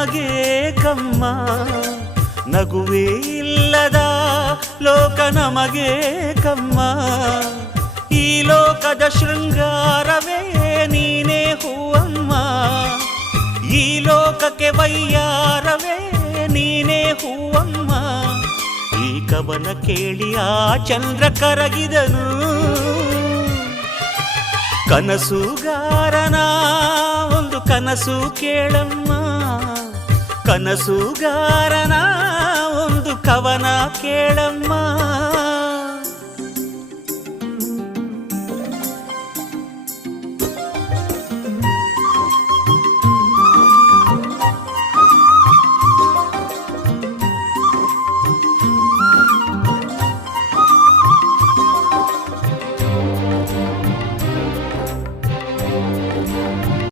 ನಮಗೆ ಕಮ್ಮ, ನಗುವೇ ಇಲ್ಲದ ಲೋಕ ನಮಗೆ ಕಮ್ಮ. ಈ ಲೋಕದ ಶೃಂಗಾರವೇ ನೀನೇ ಹೂವಮ್ಮ, ಈ ಲೋಕಕ್ಕೆ ವೈಯಾರವೇ ನೀನೇ ಹೂವಮ್ಮ. ಈ ಕವನ ಕೇಳಿ ಆ ಚಂದ್ರ ಕರಗಿದನು, ಕನಸುಗಾರನ ಒಂದು ಕನಸು ಕೇಳಮ್ಮ, ಕನಸುಗಾರನ ಒಂದು ಕವನ ಕೇಳಮ್ಮ.